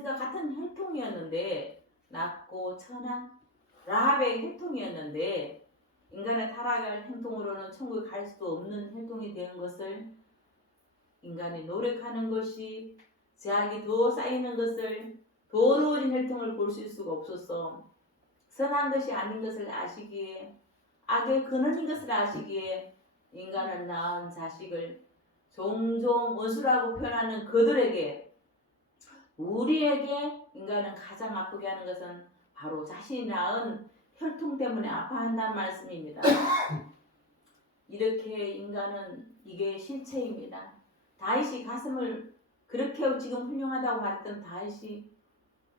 이스가 같은 혈통이었는데 낮고 천한 라합의 혈통이었는데 인간의 타락할 행동으로는 천국에 갈 수도 없는 혈통이 되는 것을 인간이 노력하는 것이 제약이 더 쌓이는 것을 더러워진 혈통을 볼 수가 없어서 선한 것이 아닌 것을 아시기에 악의 근원인 것을 아시기에 인간은 낳은 자식을 종종 원수라고 표현하는 그들에게 우리에게 인간은 가장 아프게 하는 것은 바로 자신이 낳은 혈통 때문에 아파한다는 말씀입니다. 이렇게 인간은 이게 실체입니다. 다윗이 가슴을 그렇게 지금 훌륭하다고 말했던 다윗이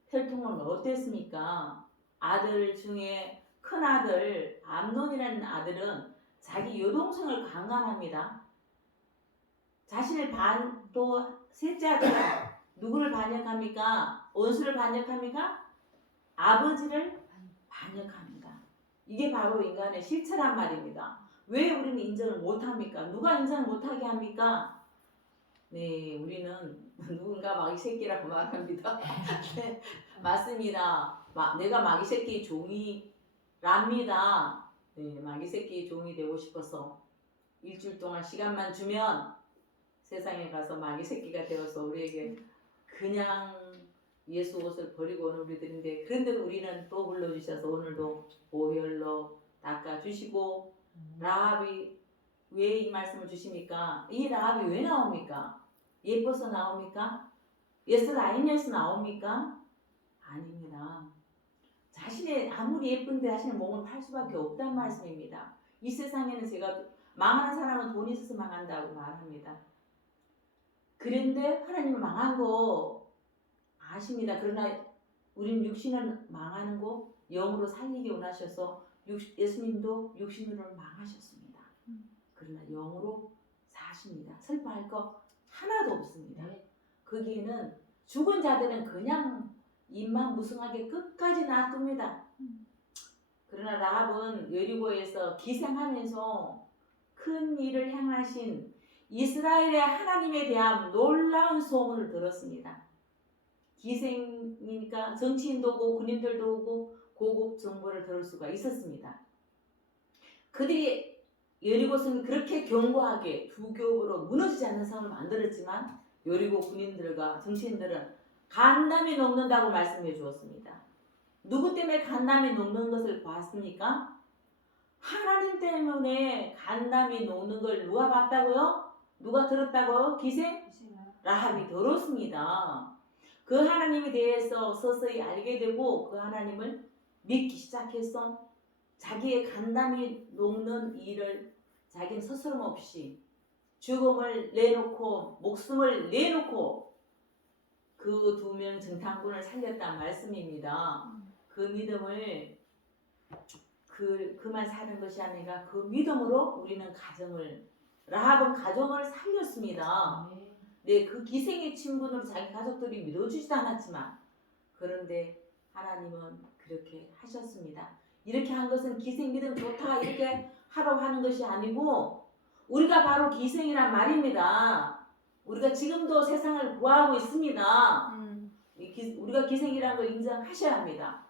혈통은 어땠습니까? 아들 중에 큰 아들 암논이라는 아들은 자기 여동생을 강간합니다. 자신을 또 셋째 아들은 누구를 반역합니까? 원수를 반역합니까? 아버지를 반역합니다. 이게 바로 인간의 실체란 말입니다. 왜 우리는 인정을 못합니까? 누가 인정을 못하게 합니까? 네, 우리는 누군가 마귀 새끼라고 말합니다. 네, 맞습니다. 내가 마귀 새끼의 종이랍니다. 네, 마귀 새끼의 종이 되고 싶어서 일주일 동안 시간만 주면 세상에 가서 마귀 새끼가 되어서 우리에게 그냥 예수 옷을 버리고 오는 우리들인데 그런데도 우리는 또 불러주셔서 오늘도 보혈로 닦아주시고 라합이 왜 이 말씀을 주십니까? 이 라합이 왜 나옵니까? 예뻐서 나옵니까? 예스라인에서 나옵니까? 아닙니다. 자신의 아무리 예쁜데 자신의 몸을 팔 수밖에 없다는 말씀입니다. 이 세상에는 제가 망하는 사람은 돈이 있어서 망한다고 말합니다. 그런데 하나님은 망한 거 아십니다. 그러나 우린 육신은 망하는 거 영으로 살리기 원하셔서 예수님도 육신으로 망하셨습니다. 그러나 영으로 사십니다. 슬퍼할 거 하나도 없습니다. 거기에는 죽은 자들은 그냥 입만 무성하게 끝까지 놔둡니다. 그러나 라합은 여리고에서 기생하면서 큰 일을 행하신 이스라엘의 하나님에 대한 놀라운 소문을 들었습니다. 기생이니까 정치인도 오고 군인들도 오고 고급 정보를 들을 수가 있었습니다. 그들이 여리고성이 그렇게 견고하게 두 겹으로 무너지지 않는 성을 만들었지만 여리고 군인들과 정치인들은 간담이 녹는다고 말씀해 주었습니다. 누구 때문에 간담이 녹는 것을 봤습니까? 하나님 때문에 간담이 녹는 걸 누가 봤다고요? 누가 들었다고요? 기생? 라합이 들었습니다. 그 하나님에 대해서 서서히 알게 되고 그 하나님을 믿기 시작해서 자기의 간담이 녹는 일을 자기는 스스럼 없이 죽음을 내놓고 목숨을 내놓고 그 두 명 정탐꾼을 살렸다는 말씀입니다. 그 믿음을 그만 사는 것이 아니라 그 믿음으로 우리는 라합은 가정을 살렸습니다. 네, 그 기생의 친분으로 자기 가족들이 믿어주지도 않았지만 그런데 하나님은 그렇게 하셨습니다. 이렇게 한 것은 기생 믿음 좋다 이렇게 하라고 하는 것이 아니고 우리가 바로 기생이란 말입니다. 우리가 지금도 세상을 구하고 있습니다. 우리가 기생이라는 걸 인정하셔야 합니다.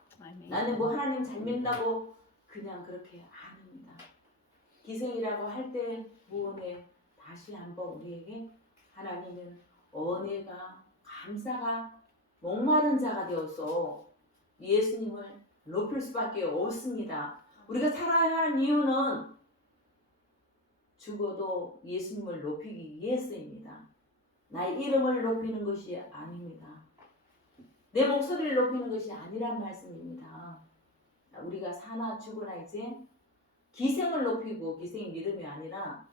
나는 뭐 하나님 잘 믿는다고 그냥 그렇게 아닙니다. 기생이라고 할 때 무언에 다시 한번 우리에게 하나님은 은혜가 감사가 목마른 자가 되어서 예수님을 높일 수밖에 없습니다. 우리가 살아야 하는 이유는 죽어도 예수님을 높이기 위해서입니다. 나의 이름을 높이는 것이 아닙니다. 내 목소리를 높이는 것이 아니란 말씀입니다. 우리가 사나 죽으나 이제 기생을 높이고 기생의 믿음이 아니라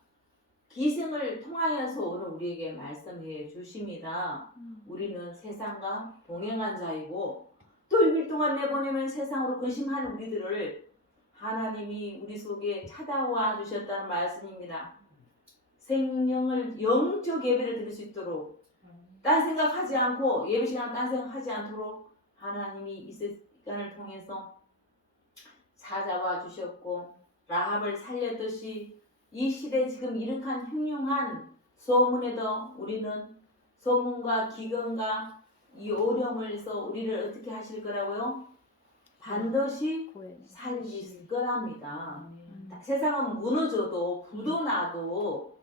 기생을 통하여서 오늘 우리에게 말씀해 주십니다. 우리는 세상과 동행한 자이고 또 6일 동안 내보내면 세상으로 근심하는 우리들을 하나님이 우리 속에 찾아와 주셨다는 말씀입니다. 생명을 영적 예배를 드릴 수 있도록 딴 생각하지 않고 예배 시간 딴 생각하지 않도록 하나님이 이 시간을 통해서 찾아와 주셨고 라합을 살렸듯이 이 시대 지금 일으킨 흉흉한 소문에도 우리는 소문과 기근과 이 어려움에서 우리를 어떻게 하실 거라고요? 반드시 살리실 거랍니다. 세상은 무너져도 부도 나도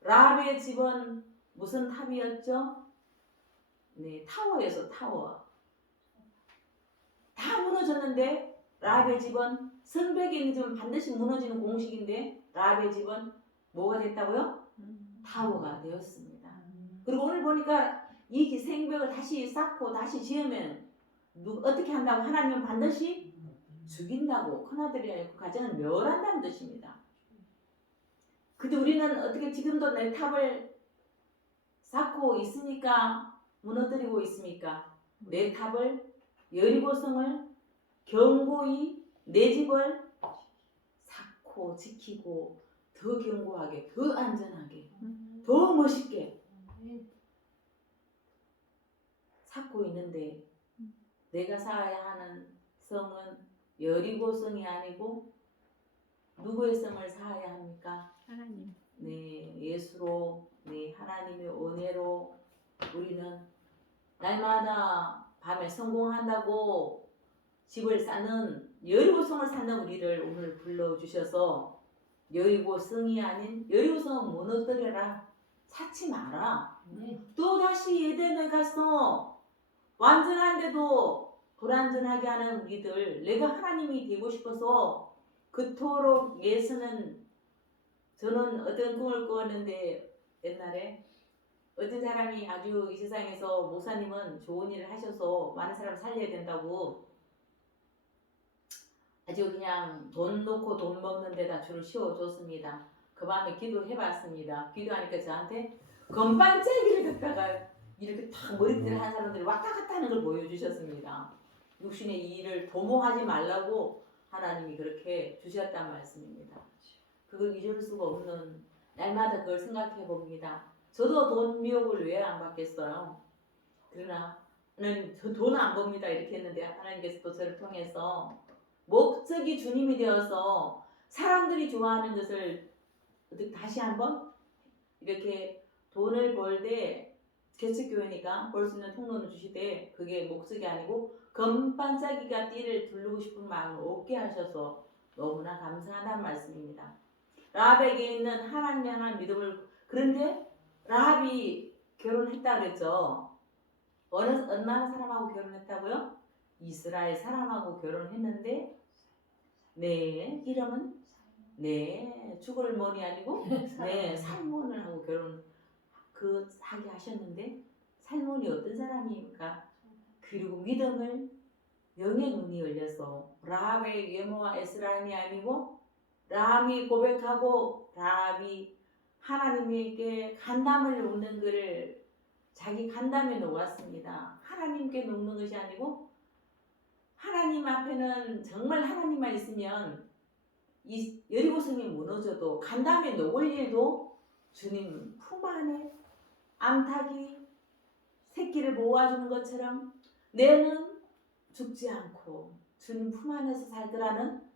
라합의 집은 무슨 탑이었죠? 네, 타워에서 타워. 다 무너졌는데 라합의 집은 성벽에 있는 집은 반드시 무너지는 공식인데 라합의 집은 뭐가 됐다고요? 타워가 되었습니다. 그리고 오늘 보니까 이 생벽을 다시 쌓고 다시 지으면 어떻게 한다고? 하나님은 반드시 죽인다고. 큰아들이 아니고 가정을 멸한다는 뜻입니다. 근데 우리는 어떻게 지금도 내 탑을 쌓고 있으니까 무너뜨리고 있습니까? 내 탑을 여리고성을 견고히 내 집을 쌓고 지키고 더 견고하게 더 안전하게 더 멋있게 쌓고 있는데 내가 쌓아야 하는 성은 여리고성이 아니고 누구의 성을 쌓아야 합니까? 하나님. 네, 예수로, 네, 하나님의 은혜로 우리는 날마다 밤에 성공한다고 집을 쌓는 여리고성을 쌓는 우리를 오늘 불러주셔서 여리고성이 아닌 여리고성은 무너뜨려라, 쌓지 마라. 또 다시 에덴에 가서 완전한데도 불완전하게 하는 우리들, 내가 하나님이 되고 싶어서 그토록 예수는, 저는 어떤 꿈을 꾸었는데 옛날에 어떤 사람이 아주 이 세상에서 목사님은 좋은 일을 하셔서 많은 사람을 살려야 된다고 아주 그냥 돈 놓고 돈 먹는 데다 줄을 씌워줬습니다. 그 밤에 기도해봤습니다. 기도하니까 저한테 건반짝이를 갖다가 이렇게 탁 머리띠를 한 사람들이 왔다 갔다 하는 걸 보여주셨습니다. 육신의 이 일을 도모하지 말라고 하나님이 그렇게 주셨단 말씀입니다. 그걸 잊을 수가 없는, 날마다 그걸 생각해 봅니다. 저도 돈 미혹을 왜 안 받겠어요? 그러나 돈 안 법니다 이렇게 했는데 하나님께서 또 저를 통해서 목적이 주님이 되어서 사람들이 좋아하는 것을 다시 한번 이렇게 돈을 벌 때 개척교회니까 벌 수 있는 통로를 주시되 그게 목적이 아니고 금반짝이가 띠를 두르고 싶은 마음을 없게 하셔서 너무나 감사하다는 말씀입니다. 라합에게 있는 하나님 향한 믿음을, 그런데 라합이 결혼했다 그랬죠. 얼마나 사람하고 결혼했다고요? 이스라엘 사람하고 결혼했는데 네 이름은 네 죽을머니 아니고 네 살몬을 하고 결혼 하게 하셨는데 살몬이 어떤 사람입니까? 그리고 믿음을 영의 눈이 열려서 라합의 외모와 에스라임이 아니고 라합이 고백하고 라합이 하나님에게 간담을 놓는 것을 자기 간담에 놓았습니다. 하나님께 놓는 것이 아니고 하나님 앞에는 정말 하나님만 있으면 이 여리고성이 무너져도 간담에 놓을 일도 주님 품 안에 암탉이 새끼를 모아주는 것처럼 내는 죽지 않고 주님 품 안에서 살더라는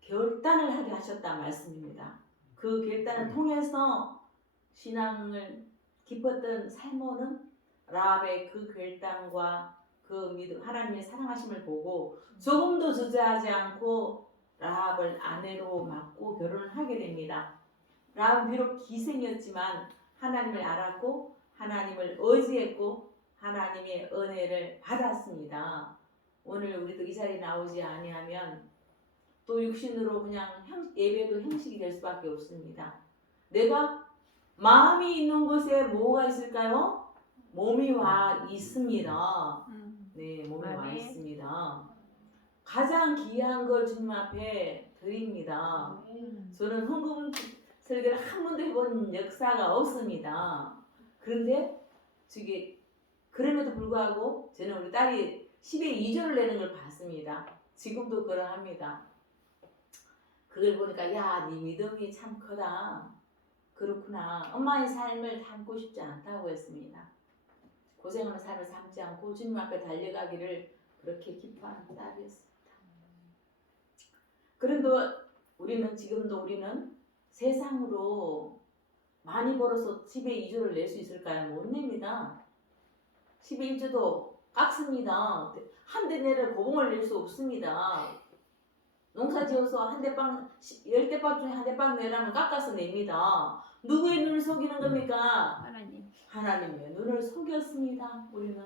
결단을 하게 하셨단 말씀입니다. 그 결단을 통해서 신앙을 깊었던 살몬은 라합의 그 결단과 그 믿음, 하나님의 사랑하심을 보고 조금도 주저하지 않고 라합을 아내로 맡고 결혼을 하게 됩니다. 라합은 비록 기생이었지만 하나님을 알았고 하나님을 의지했고 하나님의 은혜를 받았습니다. 오늘 우리도 이 자리에 나오지 아니하면 또 육신으로 그냥 예배도 형식이 될 수밖에 없습니다. 내가 마음이 있는 곳에 뭐가 있을까요? 몸이 와 있습니다. 네, 몸이 와 있습니다. 가장 귀한 걸 주님 앞에 드립니다. 저는 헌금 설교를 한 번도 해본 역사가 없습니다. 그런데 그럼에도 불구하고 저는 우리 딸이 10에 2조를 내는 걸 봤습니다. 지금도 그러합니다. 그걸 보니까 야, 네 믿음이 참 크다. 그렇구나. 엄마의 삶을 담고 싶지 않다고 했습니다. 고생하는 삶을 담지 않고 주님 앞에 달려가기를 그렇게 기뻐하는 딸이었습니다. 그런데 지금도 우리는 세상으로 많이 벌어서 10에 2조를 낼 수 있을까요? 못 냅니다. 11조도 깎습니다. 한 대 내를 고봉을 낼 수 없습니다. 농사 지어서 한 대빵, 10대빵 중에 한 대빵 내라면 깎아서 냅니다. 누구의 눈을 속이는 겁니까? 하나님. 하나님의 눈을 속였습니다. 우리는.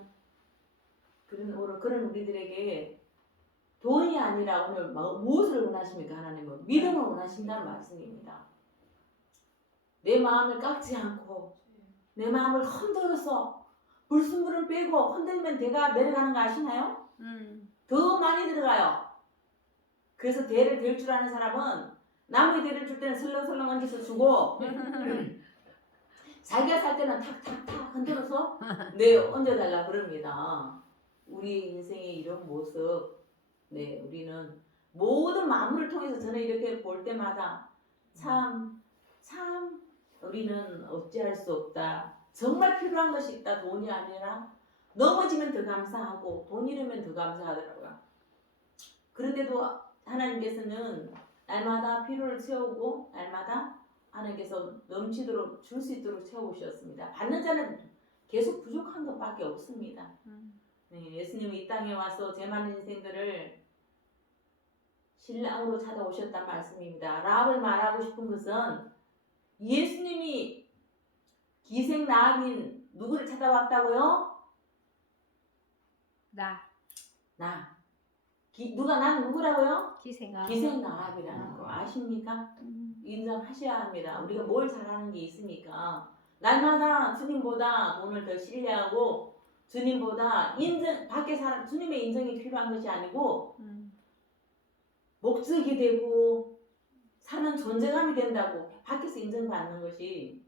그런 우리들에게 돈이 아니라 오늘 무엇을 원하십니까? 하나님은 믿음을 원하신다는 말씀입니다. 내 마음을 깎지 않고 내 마음을 흔들어서 불순물을 빼고 흔들면 대가 내려가는 거 아시나요? 더 많이 들어가요. 그래서 대를 댈 줄 아는 사람은 남의 대를 줄 때는 설렁설렁 얹어서 주고 자기가 살 때는 탁탁탁 흔들어서 얹어달라 그럽니다. 우리 인생의 이런 모습, 우리는 모든 만물을 통해서 저는 이렇게 볼 때마다 참 우리는 어찌할 수 없다. 정말 필요한 것이 있다. 돈이 아니라 넘어지면 더 감사하고 돈 잃으면 더 감사하더라고요. 그런데도 하나님께서는 날마다 필요를 채우고 날마다 하나님께서 넘치도록 줄 수 있도록 채워주셨습니다. 받는 자는 계속 부족한 것밖에 없습니다. 예수님이 이 땅에 와서 제 많은 인생들을 신랑으로 찾아오셨단 말씀입니다. 라합을 말하고 싶은 것은 예수님이 기생 라합인 누구를 찾아왔다고요? 난 누구라고요? 기생 라합이라는 거 아십니까? 인정하셔야 합니다. 우리가 뭘 잘하는 게 있습니까? 날마다 주님보다 돈을 더 신뢰하고 주님보다 밖에 사람 주님의 인정이 필요한 것이 아니고 목적이 되고 사는 존재감이 된다고 밖에서 인정받는 것이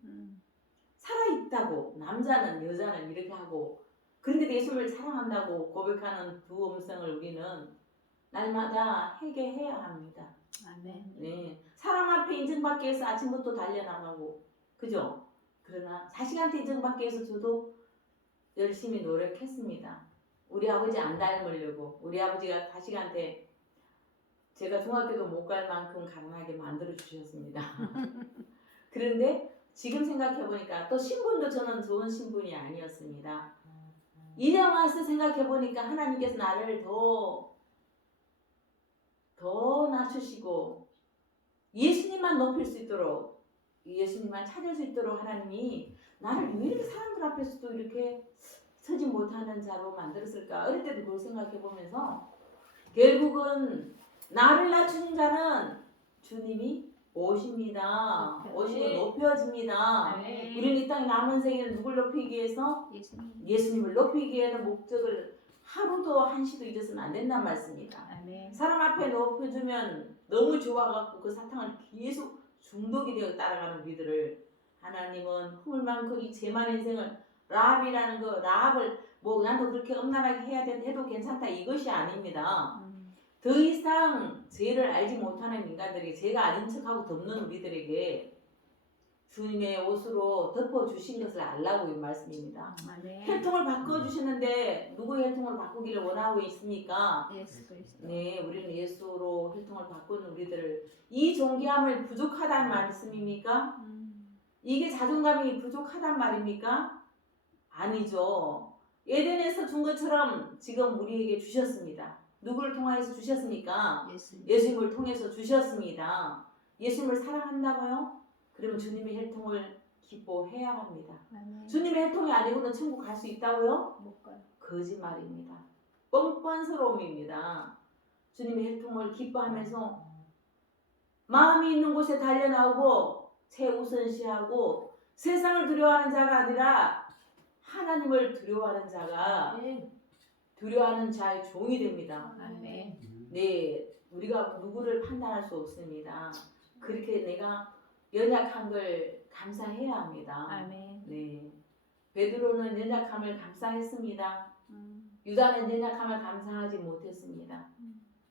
살아있다고 남자는 여자는 이렇게 하고 그런데도 예수를 사랑한다고 고백하는 두 음성을 우리는 날마다 회개해야 합니다. 아멘. 사람 앞에 인정받기 위해서 아침부터 달려나가고 그죠? 그러나 자식한테 인정받기 위해서 저도 열심히 노력했습니다. 우리 아버지 안 닮으려고 우리 아버지가 자식한테 제가 중학교도 못 갈 만큼 가난하게 만들어 주셨습니다. 그런데 지금 생각해 보니까 또 신분도 저는 좋은 신분이 아니었습니다. 이제 와서 생각해 보니까 하나님께서 나를 더 낮추시고 예수님만 높일 수 있도록 예수님만 찾을 수 있도록 하나님이 나를 왜 이렇게 사람들 앞에서도 이렇게 서지 못하는 자로 만들었을까? 어릴 때도 그걸 생각해 보면서 결국은 나를 낮추는 자는 주님이 오십니다. 오시고 높여집니다. 우리는 이 땅에 남은 생에는 누굴 높이기 위해서? 예수님을 높이기 위한 목적을 하루도 한시도 잊어서는 안 된다는 말씀입니다. 사람 앞에 높여주면 너무 좋아갖고 그 사탕을 계속 중독이 되어 따라가는 우리들을 하나님은 hum을 많고 이 재만 인생을 라합이라는 라합을 나도 그렇게 엄란하게 해도 괜찮다 이것이 아닙니다. 더 이상 죄를 알지 못하는 인간들에게 죄가 아닌 척하고 덮는 우리들에게 주님의 옷으로 덮어주신 것을 알라고 이 말씀입니다. 혈통을 바꿔주시는데 누구의 혈통을 바꾸기를 원하고 있습니까? 우리는 예수로 혈통을 바꾸는 우리들을 이 존귀함을 부족하다는 말씀입니까? 이게 자존감이 부족하단 말입니까? 아니죠. 에덴에서 준 것처럼 지금 우리에게 주셨습니다. 누구를 통하여서 주셨습니까? 예수님을 통해서 주셨습니다. 예수님을 사랑한다고요? 그러면 주님의 혈통을 기뻐해야 합니다. 주님의 혈통이 아니고는 천국 갈 수 있다고요? 못 가요. 거짓말입니다. 뻔뻔스러움입니다. 주님의 혈통을 기뻐하면서 마음이 있는 곳에 달려나오고 최우선시하고 세상을 두려워하는 자가 아니라 하나님을 두려워하는 자가 두려워하는 자의 종이 됩니다. 우리가 누구를 판단할 수 없습니다. 그렇게 내가 연약한 걸 감사해야 합니다. 베드로는 연약함을 감사했습니다. 유다는 연약함을 감사하지 못했습니다.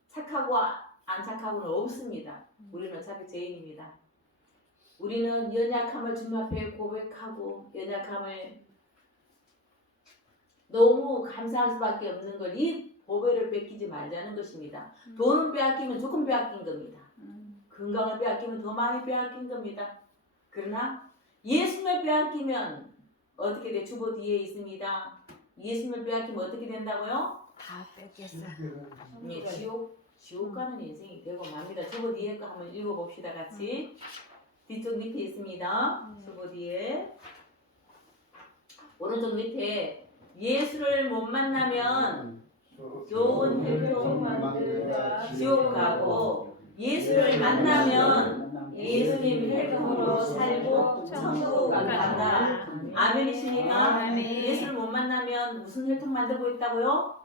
착하고 안 착하고는 없습니다. 우리는 어차피 죄인입니다. 우리는 연약함을 주님 앞에 고백하고 연약함을 너무 감사할 수밖에 없는 걸 이 보배를 뺏기지 말자는 것입니다. 돈을 빼앗기면 조금 빼앗긴 겁니다. 건강을 빼앗기면 더 많이 빼앗긴 겁니다. 그러나 예수님을 빼앗기면 어떻게 돼? 주보 뒤에 있습니다. 예수님을 빼앗기면 어떻게 된다고요? 다 뺏겼어. 네, 지옥 가는 인생이 되고 맙니다. 저거 뒤에 거 한번 읽어봅시다 같이. 뒤쪽 밑에 있습니다. 저거 뒤에 오른쪽 밑에 예수를 못 만나면 좋은 혈통 만들다 지옥 가고 예수를 만나면 예수님 혈통으로 살고 천국 간다. 아멘이십니까? 예수를 못 만나면 무슨 혈통 만들고 있다고요?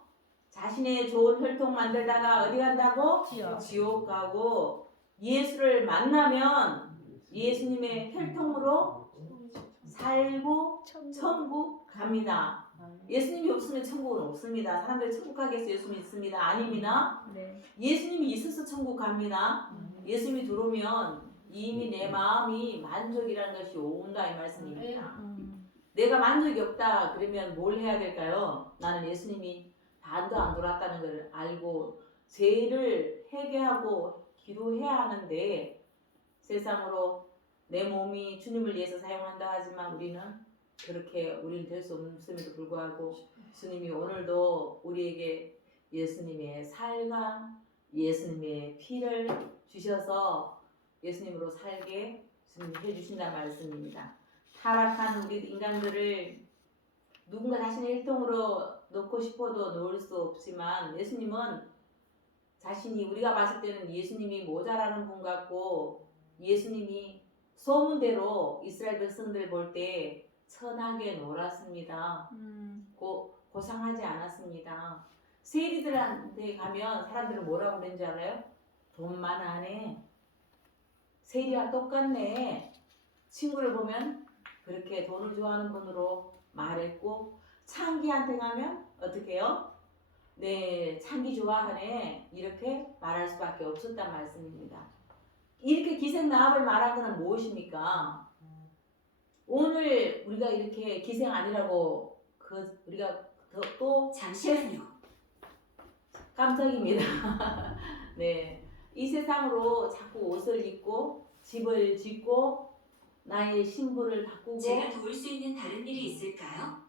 자신의 좋은 혈통 만들다가 어디 간다고? 지옥 가고 예수를 만나면 예수님의 혈통으로 살고 천국 갑니다. 예수님이 없으면 천국은 없습니다. 사람들이 천국 가겠어요? 예수님이 있습니다. 아닙니다. 예수님이 있어서 천국 갑니다. 예수님이 들어오면 이미 내 마음이 만족이라는 것이 온다 이 말씀입니다. 내가 만족이 없다 그러면 뭘 해야 될까요? 나는 예수님이 반도 안 돌았다는 걸 알고 죄를 회개하고 기도해야 하는데 세상으로 내 몸이 주님을 위해서 사용한다 하지만 우리는 될 수 없음에도 불구하고 주님이 오늘도 우리에게 예수님의 살과 예수님의 피를 주셔서 예수님으로 살게 주님이 해주신다는 말씀입니다. 타락한 우리 인간들을 누군가 자신의 혈통으로 놓고 싶어도 놓을 수 없지만 예수님은 자신이 우리가 봤을 때는 예수님이 모자라는 분 같고 예수님이 소문대로 이스라엘 백성들 볼 때 천하게 놀았습니다. 고상하지 않았습니다. 세리들한테 가면 사람들은 뭐라고 그러는지 알아요? 돈 많아네. 세리와 똑같네. 친구를 보면 그렇게 돈을 좋아하는 분으로 말했고 창기한테 가면 어떻게 해요? 네, 창기 좋아하네. 이렇게 말할 수밖에 없었단 말씀입니다. 이렇게 기생나합을 말한 것은 무엇입니까? 오늘 우리가 이렇게 기생 아니라고 우리가 또 잠시만요. 깜짝입니다. 네, 이 세상으로 자꾸 옷을 입고 집을 짓고 나의 신분을 바꾸고 제가 도울 수 있는 다른 일이 있을까요?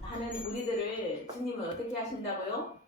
하는 우리들을 주님은 어떻게 하신다고요?